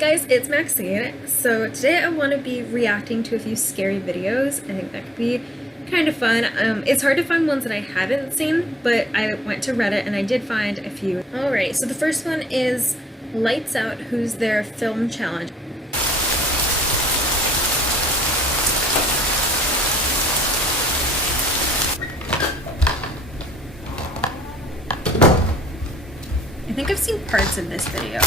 Guys, it's Maxine. So today I want to be reacting to a few scary videos. I think that could be kind of fun. It's hard to find ones that I haven't seen, but I went to Reddit and I did find a few. Alright, so the first one is Lights Out, Who's There Film Challenge. I think I've seen parts of this video.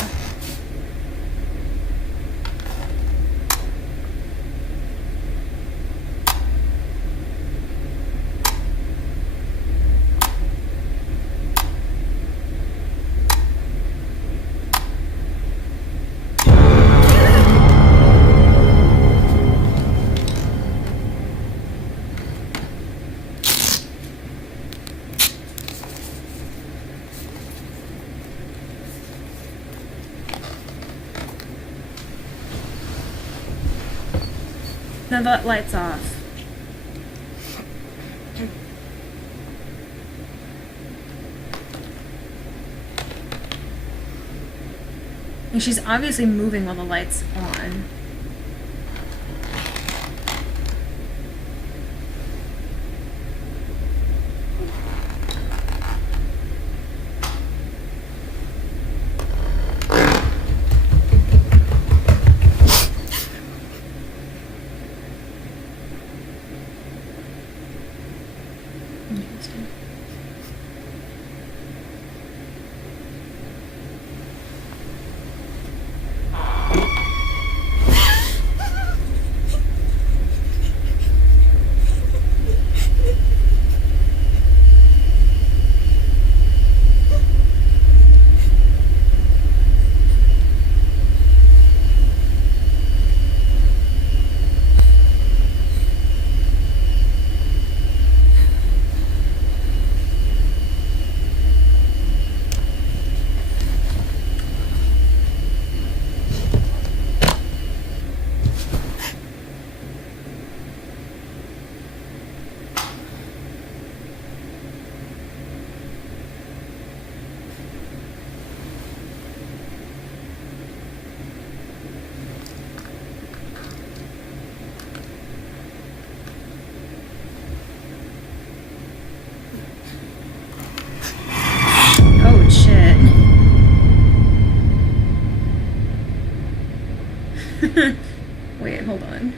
Now that light's off. And she's obviously moving while the light's on. Interesting. Oh shit. Wait, hold on.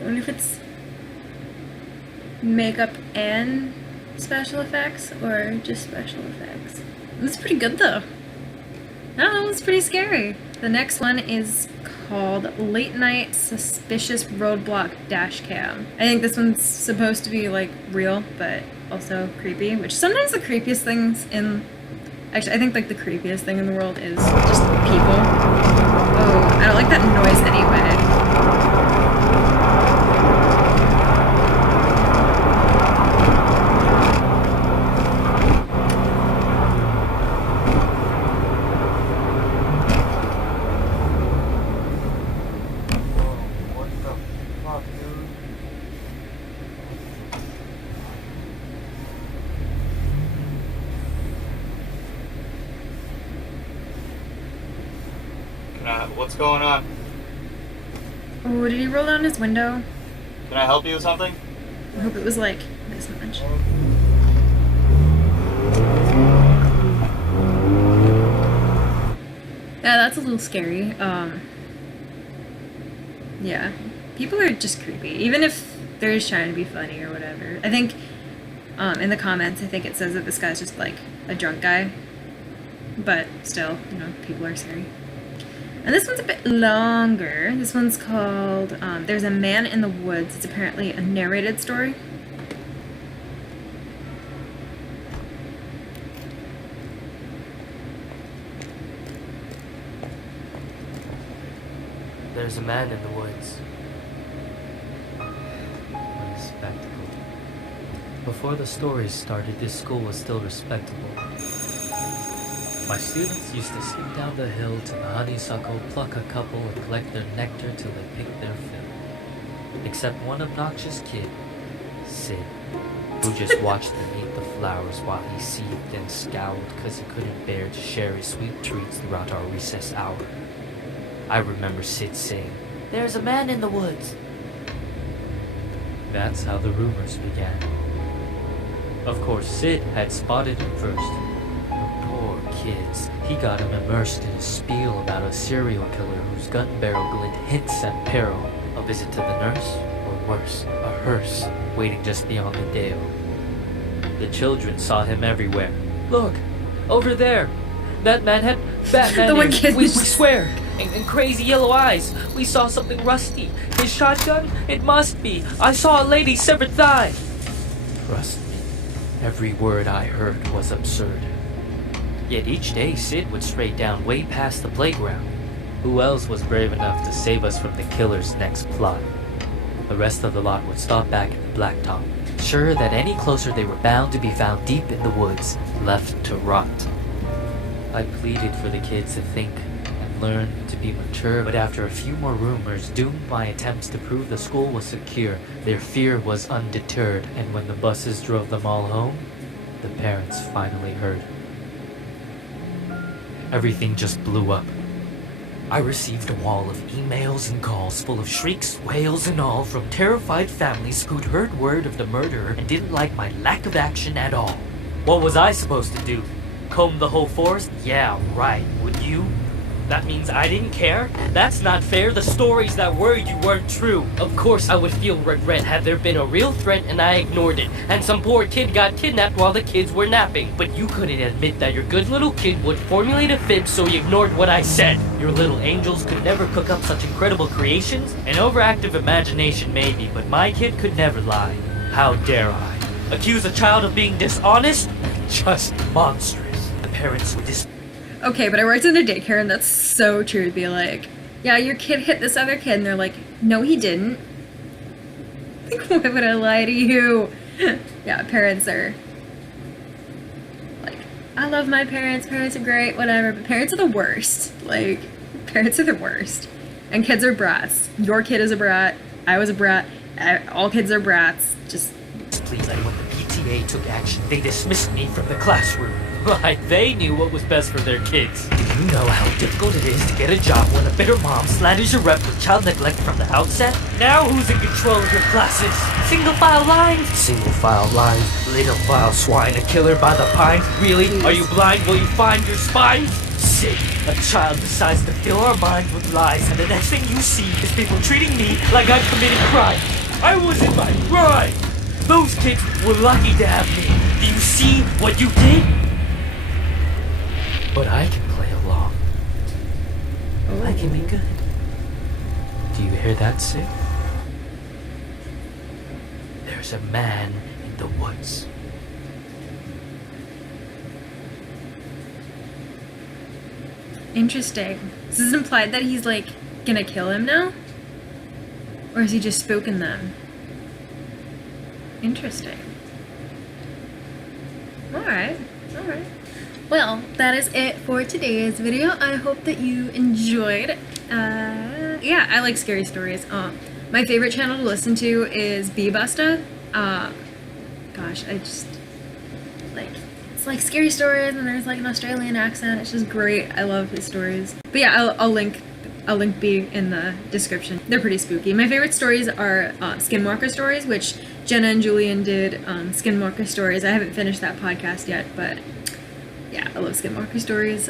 I wonder if it's makeup and special effects or just special effects. That's pretty good though. Oh, it's pretty scary. The next one is called Late Night Suspicious Roadblock Dash Cam. I think this one's supposed to be like real, but also creepy, which sometimes the creepiest things in... Actually, I think like the creepiest thing in the world is just people. Oh, I don't like that noise anyway. What's going on? Oh, did he roll down his window? Can I help you with something? I hope it was like this much. Yeah, that's a little scary. Yeah. People are just creepy, even if they're just trying to be funny or whatever. I think, in the comments, I think it says that this guy's just like a drunk guy. But still, you know, people are scary. And this one's a bit longer. This one's called, There's a Man in the Woods. It's apparently a narrated story. There's a man in the woods. What a spectacle. Before the stories started, this school was still respectable. My students used to sneak down the hill to the honeysuckle, pluck a couple, and collect their nectar till they picked their fill. except one obnoxious kid, Sid, who just watched them eat the flowers while he seethed and scowled because he couldn't bear to share his sweet treats throughout our recess hour. I remember Sid saying, "There's a man in the woods." That's how the rumors began. Of course, Sid had spotted him first. The poor kids. He got him immersed in a spiel about a serial killer whose gun barrel glint hints at peril. A visit to the nurse, or worse, a hearse waiting just beyond the dale. The children saw him everywhere. "Look, over there. That man had Batman The one ears. kid We was- swear. And crazy yellow eyes. We saw something rusty. His shotgun? It must be. I saw a lady's severed thigh." Trust me, every word I heard was absurd. Yet each day Sid would stray down way past the playground. Who else was brave enough to save us from the killer's next plot? The rest of the lot would stop back at the blacktop, sure that any closer they were bound to be found deep in the woods, left to rot. I pleaded for the kids to think and learn to be mature, but after a few more rumors doomed my attempts to prove the school was secure, their fear was undeterred, and when the buses drove them all home, the parents finally heard. Everything just blew up. I received a wall of emails and calls full of shrieks, wails, and all from terrified families who'd heard word of the murderer and didn't like my lack of action at all. What was I supposed to do? Comb the whole forest? Yeah, right. Would you? That means I didn't care? That's not fair. The stories that worried you weren't true. Of course I would feel regret had there been a real threat and I ignored it, and some poor kid got kidnapped while the kids were napping. But you couldn't admit that your good little kid would formulate a fib, so you ignored what I said. Your little angels could never cook up such incredible creations. An overactive imagination maybe, but my kid could never lie. How dare I? Accuse a child of being dishonest? Just monstrous. The parents would Okay, but I worked in a daycare, and that's so true to be like, yeah, your kid hit this other kid, and they're like, no, he didn't. Like, why would I lie to you? Yeah, parents are like, I love my parents are great, whatever, but parents are the worst. Like, parents are the worst. And kids are brats. Your kid is a brat. I was a brat. All kids are brats. Just please, when the PTA took action, they dismissed me from the classroom. Like they knew what was best for their kids. Do you know how difficult it is to get a job when a bitter mom slanders your rep with child neglect from the outset? Now who's in control of your classes? Single file lines? Single file lines? Little file swine, a killer by the pines? Really? Are you blind? Will you find your spine? Sick. A child decides to fill our minds with lies, and the next thing you see is people treating me like I've committed crime. I was in my prime. Those kids were lucky to have me. Do you see what you did? But I can play along. I can be good. Do you hear that, Sid? There's a man in the woods. interesting. Does this implied that he's like gonna kill him now? Or has he just spoken them? Interesting. Alright. Well, that is it for today's video. I hope that you enjoyed. Yeah, I like scary stories. My favorite channel to listen to is Be.Busta. Gosh, I just like, it's like scary stories and there's like an Australian accent. It's just great. I love his stories. But yeah, I'll link B in the description. They're pretty spooky. My favorite stories are Skinwalker stories, which Jenna and Julian did Skinwalker stories. I haven't finished that podcast yet, but yeah, I love Skinwalker stories.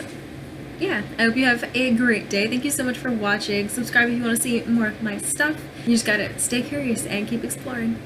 Yeah, I hope you have a great day. Thank you so much for watching. Subscribe if you want to see more of my stuff. You just gotta stay curious and keep exploring.